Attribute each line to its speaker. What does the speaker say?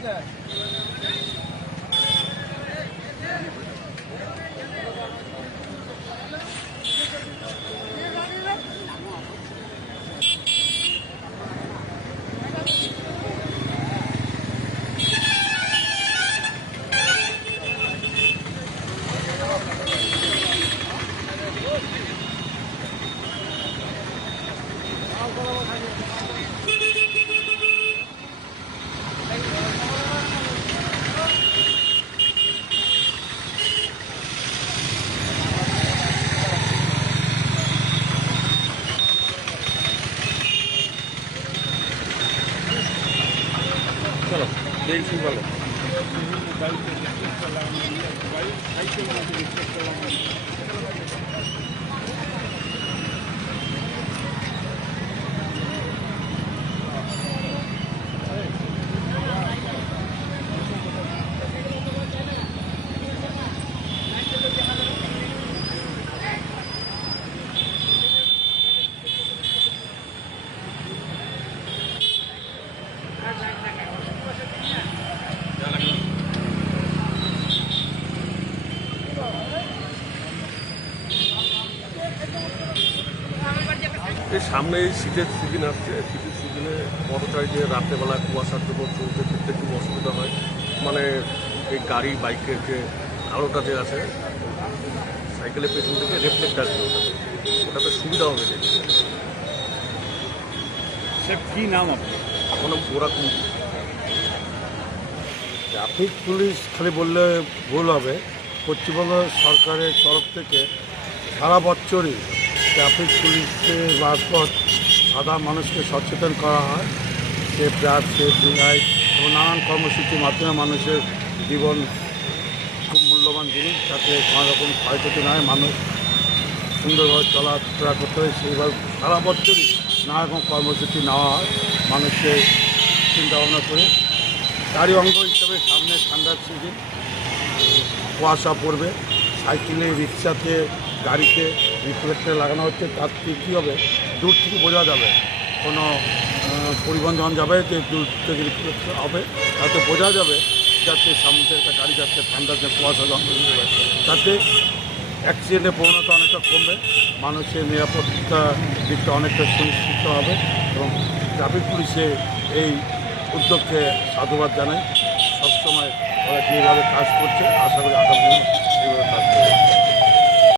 Speaker 1: Good. দেখি বলে। এই সামনে এই শীতের সিজন আসছে শীতের সিজনে পথচারীদের রাত্রেবেলা কুয়াশার জন্য চলতে ফিরতে খুব অসুবিধা হয়। মানে এই গাড়ি বাইকের যে আলোটা যে আছে সাইকেলের পেছন থেকে রিফ্লেক্টার ওটাতে ওটাতে সুবিধা হবে দেখতে
Speaker 2: সে কি নাম আপনার?
Speaker 1: আমার নাম গোরা
Speaker 3: ট্রাফিক পুলিশ খালি বললে ভুল হবে। পশ্চিমবঙ্গ সরকারের তরফ থেকে সারা বছরই ট্রাফিক পুলিশের মারফত সাধারণ মানুষকে সচেতন করা হয়। সেফ ড্রাইভ লাইফ এবং নানান কর্মসূচির মাধ্যমে মানুষের জীবন খুব মূল্যবান জিনিস। যাতে কোনো রকম ক্ষয়ক্ষতি না হয় মানুষ সুন্দরভাবে চলাফেরা করতে হয় সেইভাবে সারা বছরই নানা রকম কর্মসূচি নেওয়া হয় মানুষকে চিন্তা ভাবনা করে। তারই অঙ্গ হিসাবে সামনে ঠান্ডার সিজন কুয়াশা পড়বে। সাইকেলে, রিক্সাতে, গাড়িতে রিফ্লেক্টার লাগানো হচ্ছে, তার কী হবে? দূর থেকে বোঝা যাবে। কোনো পরিবহন যখন যাবে যে দূর থেকে রিফ্লেক্টার হবে। তাতে বোঝা যাবে যাতে সামনে একটা গাড়ি যাচ্ছে ঠান্ডার যে কুয়াশা যখন তাতে অ্যাক্সিডেন্টের প্রবণতা অনেকটা কমবে। মানুষের নিরাপত্তা দিকটা অনেকটা সুনিশ্চিত হবে এবং ট্রাফিক পুলিশে এই উদ্যোগকে সাধুবাদ জানাই। সবসময় ওরা যেভাবে কাজ করছে, আশা করি আগামী এইভাবে কাজ করবে।